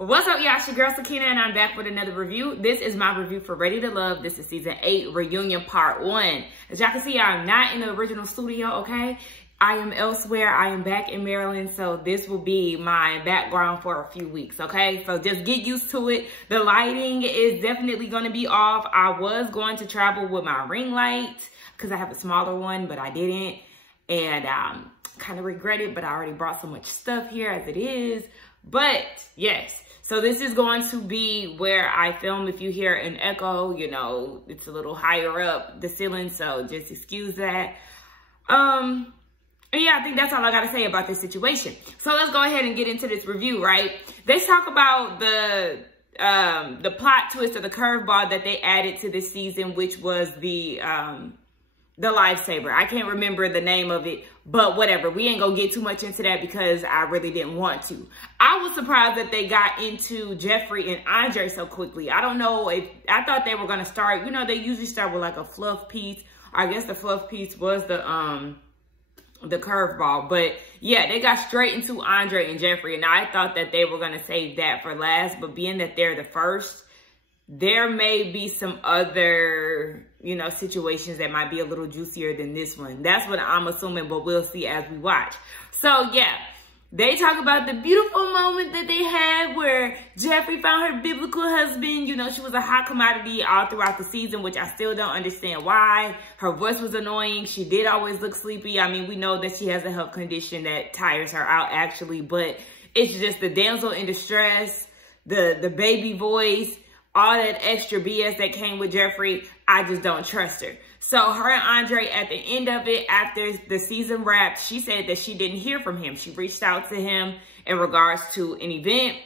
What's up, y'all? It's your girl Sakina, and I'm back with another review. This is my review for Ready to Love. This is season 8 reunion part 1. As y'all can see, I'm not in the original studio, okay? I am elsewhere. I am back in Maryland, so this will be my background for a few weeks, okay? So just get used to it. The lighting is definitely going to be off. I was going to travel with my ring light because I have a smaller one, but I didn't. And kind of regret it, but I already brought so much stuff here as it is. But yes, so this is going to be where I film. If you hear an echo, you know, it's a little higher up the ceiling, so just excuse that. And yeah, I think that's all I gotta say about this situation. So let's go ahead and get into this review, right? They talk about the plot twist or the curveball that they added to this season, which was the lifesaver. I can't remember the name of it, but whatever. We ain't gonna get too much into that because I really didn't want to. I was surprised that they got into Jeffree and Andre so quickly. I don't know if, I thought they were gonna start, you know, they usually start with like a fluff piece. I guess the fluff piece was the curveball, but yeah, they got straight into Andre and Jeffree, and I thought that they were gonna save that for last, but being that they're the first, there may be some other, you know, situations that might be a little juicier than this one. That's what I'm assuming, but we'll see as we watch. So yeah, they talk about the beautiful moment that they had where Jeffree found her biblical husband. You know, she was a hot commodity all throughout the season, which I still don't understand why. Her voice was annoying. She did always look sleepy. I mean, we know that she has a health condition that tires her out actually, but it's just the damsel in distress, the baby voice, all that extra BS that came with Jeffree. I just don't trust her. So her and Andre, at the end of it, after the season wrapped, she said that she didn't hear from him. She reached out to him in regards to an event,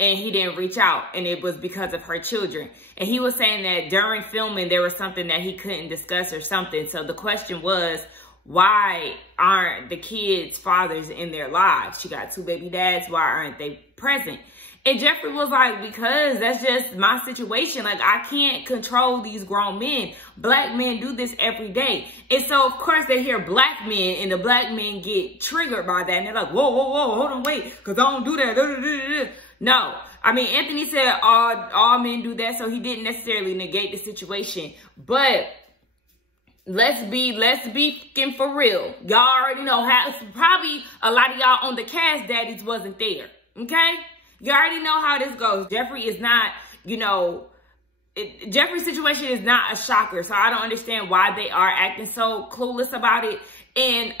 and he didn't reach out, and it was because of her children. And he was saying that during filming, there was something that he couldn't discuss or something. So the question was, why aren't the kids' fathers in their lives? She got 2 baby dads. Why aren't they present? And Jeffree was like, because that's just my situation. Like, I can't control these grown men. Black men do this every day. And so, of course, they hear black men, and the black men get triggered by that. And they're like, whoa, whoa, whoa, hold on, wait, because I don't do that. No. I mean, Anthony said all men do that, so he didn't necessarily negate the situation. But let's be fucking for real. Y'all already know how, probably a lot of y'all on the cast daddies wasn't there, okay? You already know how this goes. Jeffree is not, you know, Jeffree's situation is not a shocker. So I don't understand why they are acting so clueless about it. And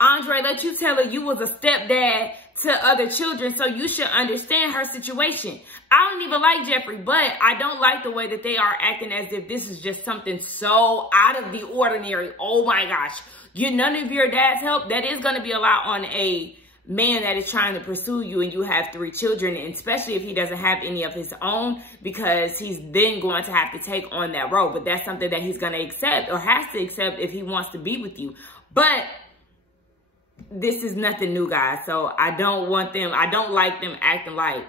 Andre, let you tell her you was a stepdad to other children, so you should understand her situation. I don't even like Jeffree, but I don't like the way that they are acting as if this is just something so out of the ordinary. Oh my gosh. None of your dad's help. That is going to be a lot on a man that is trying to pursue you, and you have 3 children, and especially if he doesn't have any of his own, because he's then going to have to take on that role. But that's something that he's going to accept, or has to accept, if he wants to be with you. But this is nothing new, guys. So I don't like them acting like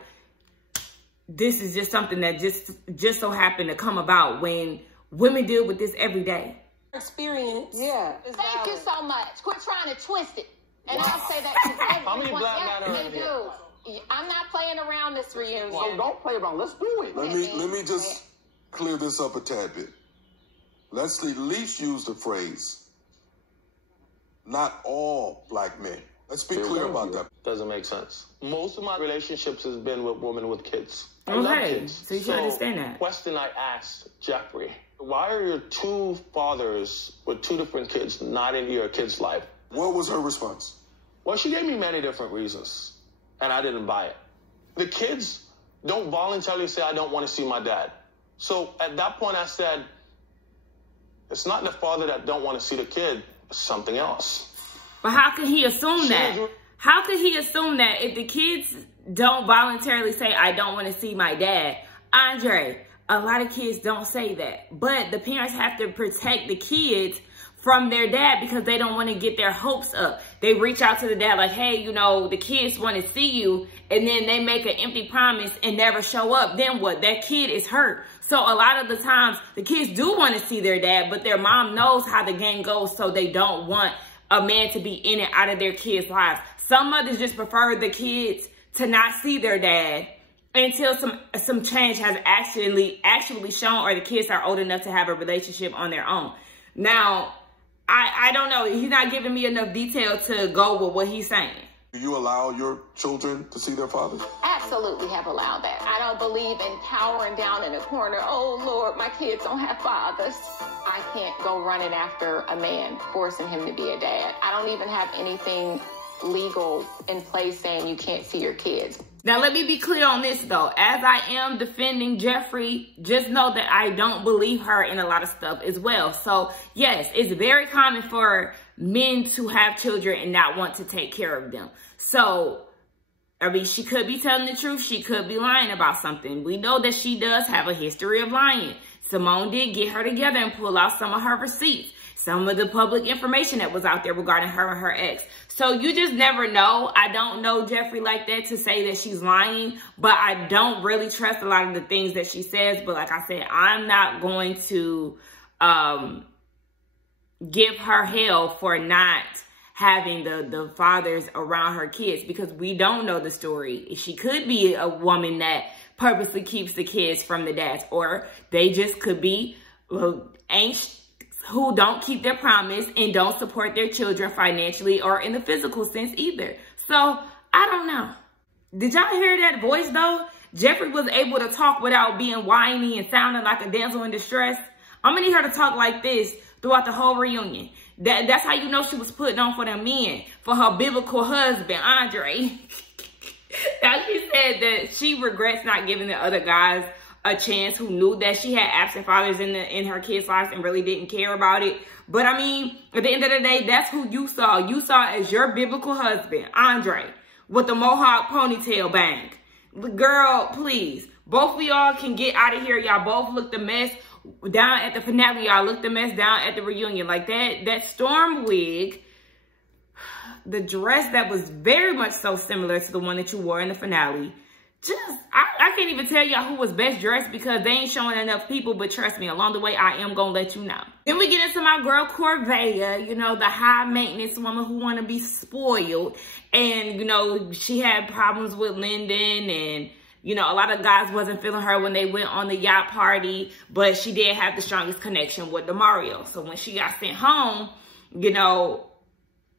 this is just something that just so happened to come about when women deal with this every day. Experience. Yeah. Thank you so much. Quit trying to twist it. And I'll say that to everyone. How many black men are in They do. I'm not playing around this reunion. So don't play around. Let's do it. Let me just clear this up a tad bit. Let's at least use the phrase, not all black men. Let's be clear about that. Doesn't make sense. Most of my relationships has been with women with kids. I Okay, love kids. so you should understand that. Question I asked Jeffree: why are your 2 fathers with 2 different kids not in your kid's life? What was her response? Well, she gave me many different reasons, and I didn't buy it. The kids don't voluntarily say, I don't want to see my dad. So at that point, I said, it's not the father that don't want to see the kid, it's something else. But how could he assume that? How could he assume that if the kids don't voluntarily say, I don't want to see my dad? Andre, a lot of kids don't say that. But the parents have to protect the kids from their dad because they don't want to get their hopes up. They reach out to the dad like, hey, you know, the kids want to see you, and then they make an empty promise and never show up. Then what? That kid is hurt. So a lot of the times the kids do want to see their dad, but their mom knows how the game goes, so they don't want a man to be in and out of their kids' lives. Some mothers just prefer the kids to not see their dad until some change has actually shown, or the kids are old enough to have a relationship on their own. Now, I don't know. He's not giving me enough detail to go with what he's saying. Do you allow your children to see their fathers? Absolutely have allowed that. I don't believe in cowering down in a corner. Oh, Lord, my kids don't have fathers. I can't go running after a man, forcing him to be a dad. I don't even have anything legal in place saying you can't see your kids. Now, let me be clear on this, though. As I am defending Jeffree, just know that I don't believe her in a lot of stuff as well. So, yes, it's very common for men to have children and not want to take care of them. So, I mean, she could be telling the truth. She could be lying about something. We know that she does have a history of lying. Simone did get her together and pull out some of her receipts, some of the public information that was out there regarding her and her ex. So you just never know. I don't know Jeffree like that to say that she's lying, but I don't really trust a lot of the things that she says. But like I said, I'm not going to give her hell for not having the fathers around her kids, because we don't know the story. She could be a woman that purposely keeps the kids from the dads, or they just could be who don't keep their promise and don't support their children financially or in the physical sense either. So I don't know. Did y'all hear that voice though? Jeffree was able to talk without being whiny and sounding like a damsel in distress. I'm gonna need her to talk like this throughout the whole reunion. That's how you know she was putting on for them men, for her biblical husband, Andre. Now, she said that she regrets not giving the other guys a chance who knew that she had absent fathers in her kids' lives and really didn't care about it. But I mean, at the end of the day, that's who you saw. You saw as your biblical husband, Andre, with the mohawk ponytail bang. Girl, please. Both of y'all can get out of here. Y'all both looked a mess down at the finale. Y'all looked a mess down at the reunion. Like that storm wig, the dress that was very much so similar to the one that you wore in the finale. I can't even tell y'all who was best dressed because they ain't showing enough people, but trust me, along the way, I am going to let you know. Then we get into my girl, Corvea, you know, the high maintenance woman who want to be spoiled. And, you know, she had problems with Lyndon, and, you know, a lot of guys wasn't feeling her when they went on the yacht party, but she did have the strongest connection with Demario. So when she got sent home, you know,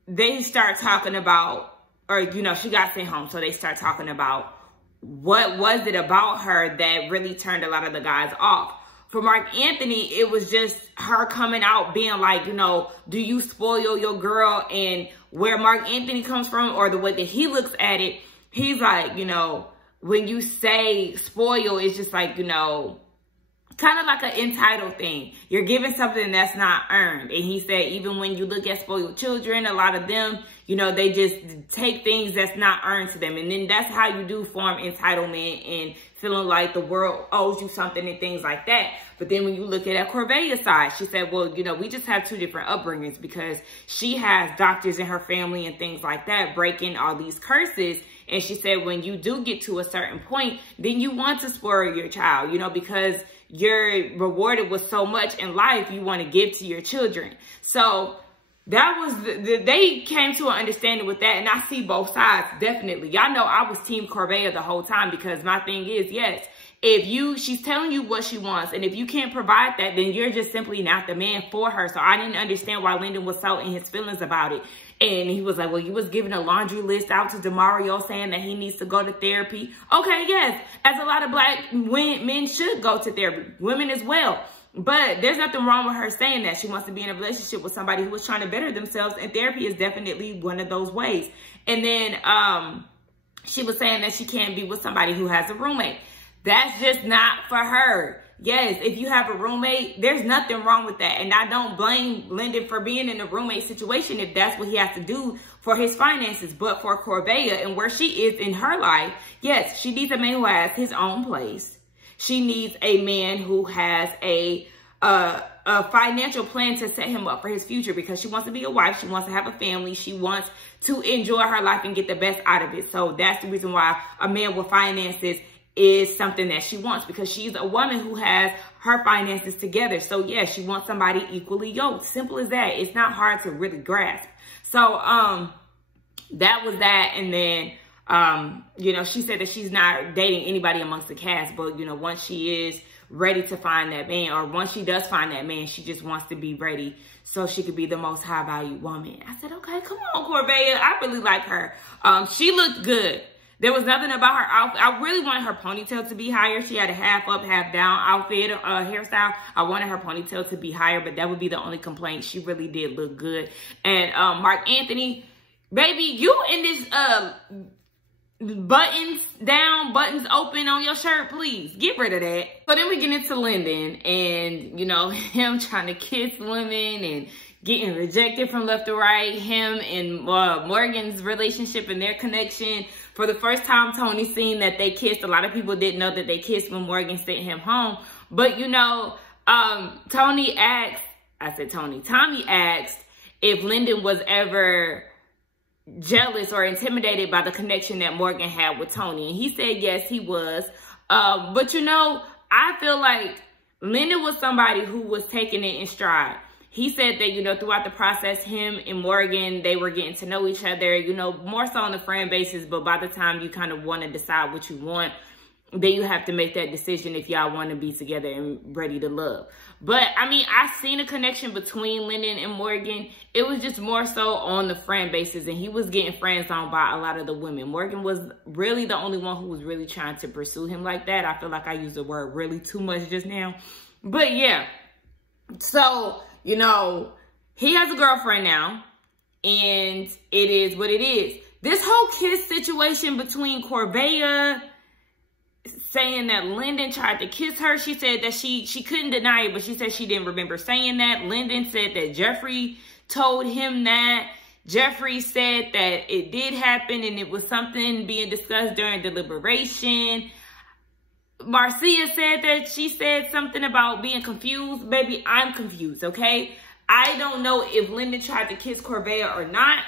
they start talking about, or, you know, she got sent home. So they start talking about what was it about her that really turned a lot of the guys off. For Marc Anthony, it was just her coming out being like, you know, do you spoil your girl? And where Marc Anthony comes from, or the way that he looks at it, he's like, you know, when you say spoil, it's just like, you know, kind of like an entitled thing. You're giving something that's not earned. And he said, even when you look at spoiled children, a lot of them, you know, they just take things that's not earned to them. And then that's how you do form entitlement and feeling like the world owes you something and things like that. But then when you look at Corvea's side, she said, well, you know, we just have two different upbringings, because she has doctors in her family and things like that breaking all these curses. And she said, when you do get to a certain point, then you want to spoil your child, you know, because you're rewarded with so much in life you want to give to your children. So that was, they came to an understanding with that. And I see both sides, definitely. Y'all know I was Team Corvea the whole time, because my thing is, yes, if she's telling you what she wants, and if you can't provide that, then you're just simply not the man for her. So I didn't understand why Lyndon was so in his feelings about it. And he was like, well, you was giving a laundry list out to Demario saying that he needs to go to therapy. Okay, yes, as a lot of black men should go to therapy, women as well. But there's nothing wrong with her saying that. She wants to be in a relationship with somebody who is trying to better themselves, and therapy is definitely one of those ways. And then she was saying that she can't be with somebody who has a roommate. That's just not for her. Yes, if you have a roommate, there's nothing wrong with that. And I don't blame Lyndon for being in a roommate situation if that's what he has to do for his finances. But for Corvea and where she is in her life, yes, she needs a man who has his own place. She needs a man who has a financial plan to set him up for his future, because she wants to be a wife. She wants to have a family. She wants to enjoy her life and get the best out of it. So that's the reason why a man with finances is something that she wants, because she's a woman who has her finances together. So yeah, she wants somebody equally yoked. Simple as that. It's not hard to really grasp. So that was that. And then You know, she said that she's not dating anybody amongst the cast, but, you know, once she is ready to find that man, or once she does find that man, she just wants to be ready so she could be the most high value woman. I said, okay, come on, Corvea. I really like her. She looked good. There was nothing about her outfit. I really wanted her ponytail to be higher. She had a half up, half down outfit, hairstyle. I wanted her ponytail to be higher, but that would be the only complaint. She really did look good. And Marc Anthony, baby, you in this buttons down, buttons open on your shirt, please get rid of that. So then we get into Lyndon, and you know, him trying to kiss women and getting rejected from left to right. Him and Morgan's relationship and their connection. For the first time, Tony seen that they kissed. A lot of people didn't know that they kissed when Morgan sent him home. But you know, Tommy asked if Lyndon was ever jealous or intimidated by the connection that Morgan had with Tony. And he said, yes, he was. But you know, I feel like Lyndon was somebody who was taking it in stride. He said that, you know, throughout the process, him and Morgan, they were getting to know each other, you know, more so on the friend basis. But by the time you kind of want to decide what you want, then you have to make that decision if y'all want to be together and ready to love. But, I mean, I seen a connection between Lyndon and Morgan. It was just more so on the friend basis, and he was getting friends on by a lot of the women. Morgan was really the only one who was really trying to pursue him like that. I feel like I used the word really too much just now. But, yeah. So, you know, he has a girlfriend now, and it is what it is. This whole kiss situation between Corvea saying that Lyndon tried to kiss her. She said that she couldn't deny it, but she said she didn't remember saying that. Lyndon said that Jeffrey told him that. Jeffrey said that it did happen and it was something being discussed during deliberation. Marcia said that she said something about being confused. Baby, I'm confused, okay? I don't know if Lyndon tried to kiss Corvea or not.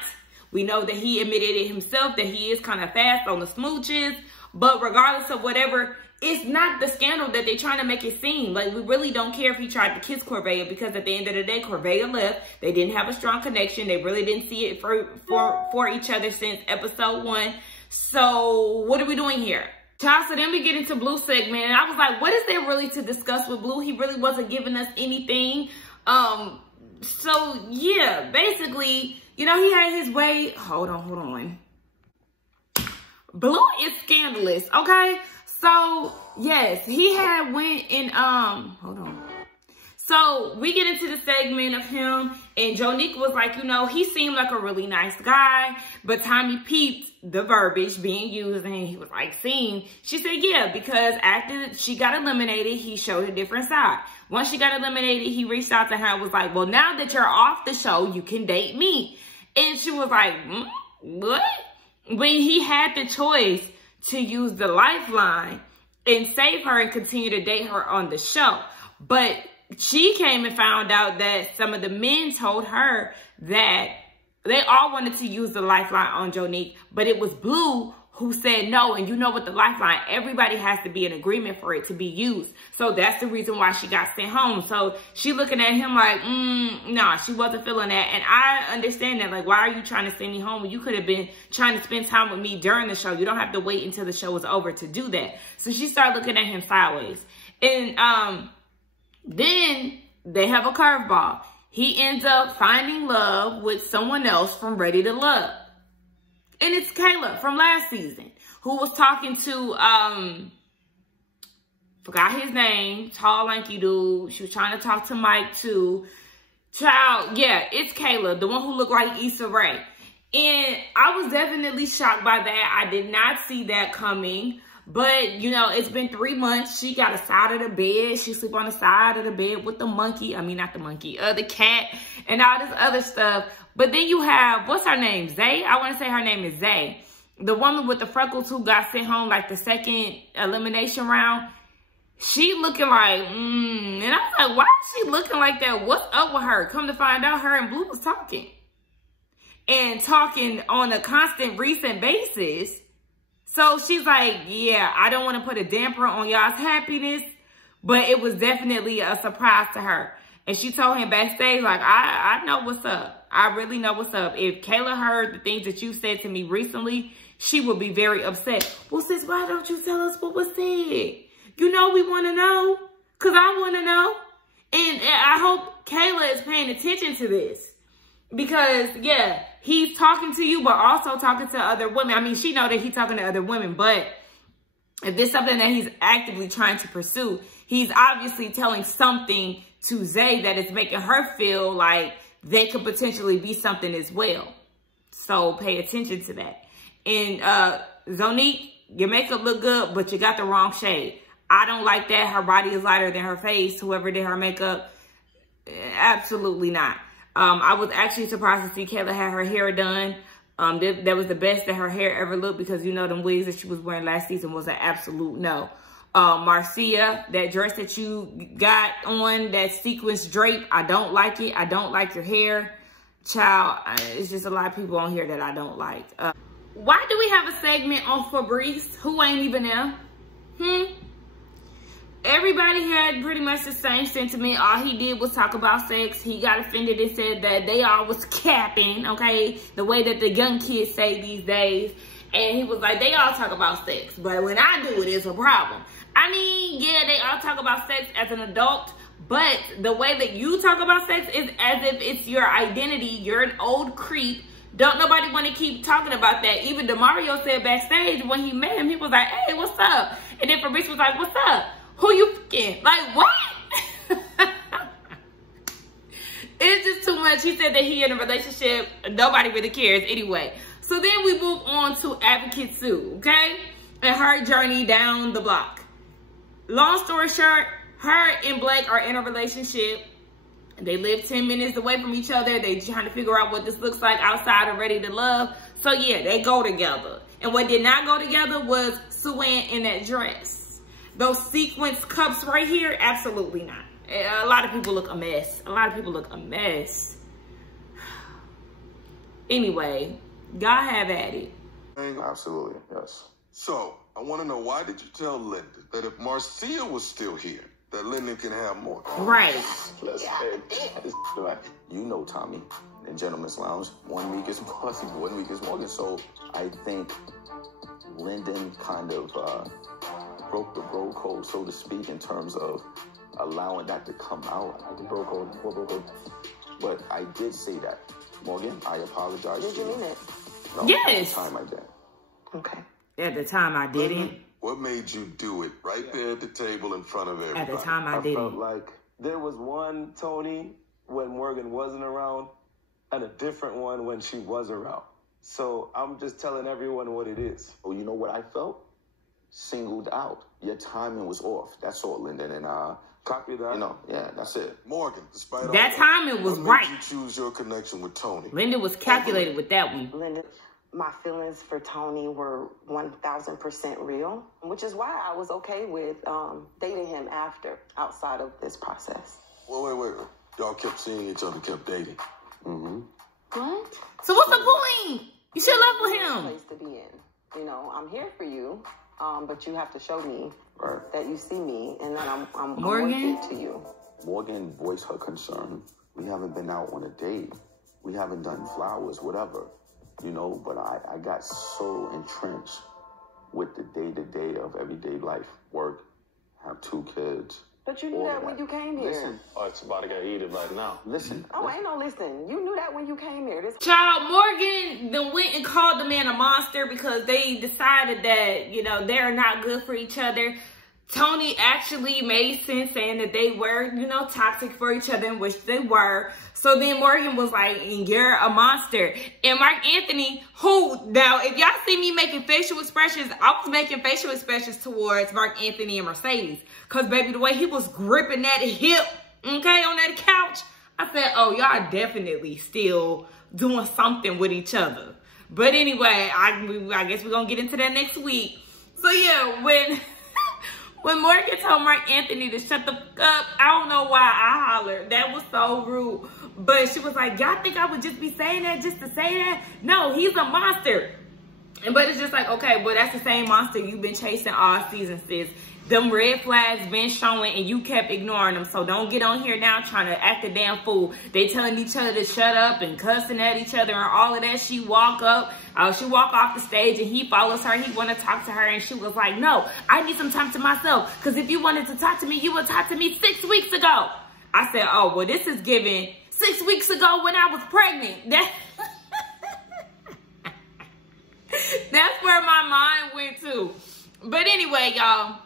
We know that he admitted it himself, that he is kind of fast on the smooches. But regardless of whatever, it's not the scandal that they're trying to make it seem. Like, we really don't care if he tried to kiss Corvea, because at the end of the day, Corvea left. They didn't have a strong connection. They really didn't see it for each other since episode 1. So what are we doing here? Child, so then we get into Blue segment, and I was like, what is there really to discuss with Blue? He really wasn't giving us anything. So yeah, basically, you know, he had his way. Hold on. Blue is scandalous, okay? So, yes, he had went and, hold on. So, we get into the segment of him, and Jonique was like, you know, he seemed like a really nice guy, but Tommy peeped the verbiage being used, and he was like, seen. She said, yeah, because after she got eliminated, he showed a different side. Once she got eliminated, he reached out to her and was like, well, now that you're off the show, you can date me. And she was like, what? When he had the choice to use the lifeline and save her and continue to date her on the show. But she came and found out that some of the men told her that they all wanted to use the lifeline on Jonique, but it was Blue who said no. And you know, with the lifeline, everybody has to be in agreement for it to be used. So that's the reason why she got sent home. So she looking at him like, nah, she wasn't feeling that. And I understand that. Like, why are you trying to send me home when you could have been trying to spend time with me during the show? You don't have to wait until the show is over to do that. So she started looking at him sideways. And then they have a curveball. He ends up finding love with someone else from Ready to Love. And it's Kayla from last season, who was talking to, forgot his name, tall, lanky dude. She was trying to talk to Mike too. Child, yeah, it's Kayla, the one who looked like Issa Rae. And I was definitely shocked by that. I did not see that coming. But, you know, it's been 3 months. She got a side of the bed. She sleep on the side of the bed with the monkey. I mean, not the monkey, the cat and all this other stuff. But then you have, what's her name? Zay? I want to say her name is Zay. The woman with the freckles who got sent home like the second elimination round. She looking like, And I was like, why is she looking like that? What's up with her? Come to find out, her and Blue was talking. And talking on a constant, recent basis. So she's like, yeah, I don't want to put a damper on y'all's happiness. But it was definitely a surprise to her. And she told him backstage, like, I know what's up. I really know what's up. If Kayla heard the things that you said to me recently, she would be very upset. Well, sis, why don't you tell us what was said? You know we want to know, because I want to know. And I hope Kayla is paying attention to this. Because, yeah, he's talking to you, but also talking to other women. I mean, she know that he's talking to other women, but if there's something that he's actively trying to pursue, he's obviously telling something to Zay that is making her feel like they could potentially be something as well. So pay attention to that. And Zonique, your makeup look good, but you got the wrong shade. I don't like that. Her body is lighter than her face. Whoever did her makeup, absolutely not. I was actually surprised to see Kayla had her hair done. That was the best that her hair ever looked, because you know them wigs that she was wearing last season was an absolute no. Marcia, that dress that you got on, that sequence drape, I don't like it. I don't like your hair. Child, it's just a lot of people on here that I don't like. Why do we have a segment on Fabrice, who ain't even there? Everybody had pretty much the same sentiment. All he did was talk about sex. He got offended and said that they all was capping, okay? The way that the young kids say these days. And he was like, they all talk about sex, but when I do it, it's a problem. I mean, yeah, they all talk about sex as an adult, but the way that you talk about sex is as if it's your identity. You're an old creep. Don't nobody want to keep talking about that. Even DeMario said backstage when he met him, he was like, hey, what's up? And then Fabrice was like, what's up? Who you fucking? Like, what? It's just too much. He said that he in a relationship. Nobody really cares anyway. So then we move on to Advocate Sue, okay? And her journey down the block. Long story short, her and Blake are in a relationship. They live 10 minutes away from each other. They trying to figure out what this looks like outside of Ready to Love. So yeah, they go together. And what did not go together was Sue-Ann in that dress. Those sequence cups right here, absolutely not. A lot of people look a mess. A lot of people look a mess. Anyway, y'all have at it. Absolutely, yes. So, I want to know, why did you tell Linda that if Marcia was still here, that Linda can have more? Right. You know Tommy in Gentleman's Lounge. 1 week is Marcy, 1 week is Morgan. So, I think Lyndon kind of broke the bro code, so to speak, in terms of allowing that to come out. The bro code, what bro code? But I did say that. Morgan, I apologize. Did you mean it? No, yes. At the time I did. Okay. At the time I didn't. What made you do it right there at the table in front of everybody? At the time I felt didn't. like there was one Tony when Morgan wasn't around and a different one when she was around. So I'm just telling everyone what it is. Oh, you know what I felt? Singled out. Your timing was off. That's all, Lyndon. And Copy that. you know, yeah, that's it. Morgan, despite all That timing was what made right. you choose your connection with Tony? Linda was calculated with that one. Linda, my feelings for Tony were 1,000% real, which is why I was okay with dating him outside of this process. Wait. Y'all kept seeing each other, kept dating. Mm-hmm. What? So what's the point? You should left with him. Place to be in. You know, I'm here for you, but you have to show me Right. that you see me and that I'm Morgan? worth it to you. Morgan voiced her concern. We haven't been out on a date. We haven't done flowers, whatever. You know, but I got so entrenched with the day-to-day of everyday life. Work, have 2 kids. But you knew that when you came here. Listen, Oh, it's about to get heated right now. listen. Oh, ain't no listen. You knew that when you came here. This Child, Morgan then went and called the man a monster because they decided that, you know, they're not good for each other. Tony actually made sense saying that they were, you know, toxic for each other, in which they were. So then Morgan was like, you're a monster. And Mark Anthony, who, now, if y'all see me making facial expressions, I was making facial expressions towards Mark Anthony and Mercedes. Because, baby, the way he was gripping that hip, okay, on that couch, I said, oh, y'all definitely still doing something with each other. But anyway, I guess we're going to get into that next week. So, yeah, when Morgan told Mark Anthony to shut the fuck up, I don't know why I hollered. That was so rude. But she was like, y'all think I would just be saying that just to say that? No, he's a monster. But it's just like, okay, well, that's the same monster you've been chasing all season, sis. Them red flags been showing and you kept ignoring them. So don't get on here now trying to act a damn fool. They telling each other to shut up and cussing at each other and all of that. She walk off the stage and he follows her. He want to talk to her and she was like, no, I need some time to myself. Because if you wanted to talk to me, you would talk to me 6 weeks ago. I said, oh, well, this is given 6 weeks ago when I was pregnant. That's where my mind went to. But anyway, y'all,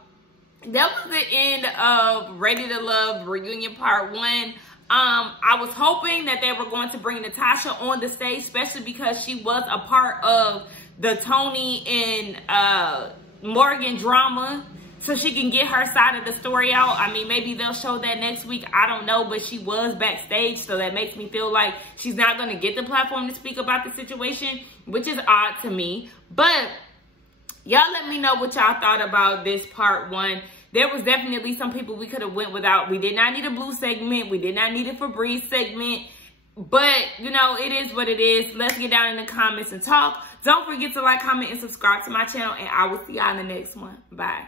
that was the end of Ready to Love Reunion Part 1. I was hoping that they were going to bring Natasha on the stage, especially because she was a part of the Tony and Morgan drama, so she can get her side of the story out. I mean, maybe they'll show that next week. I don't know, but she was backstage, so that makes me feel like she's not going to get the platform to speak about the situation, which is odd to me. But y'all let me know what y'all thought about this Part 1. There was definitely some people we could have went without. We did not need a Blue segment. We did not need a Febreze segment. But, you know, it is what it is. Let's get down in the comments and talk. Don't forget to like, comment, and subscribe to my channel. And I will see y'all in the next one. Bye.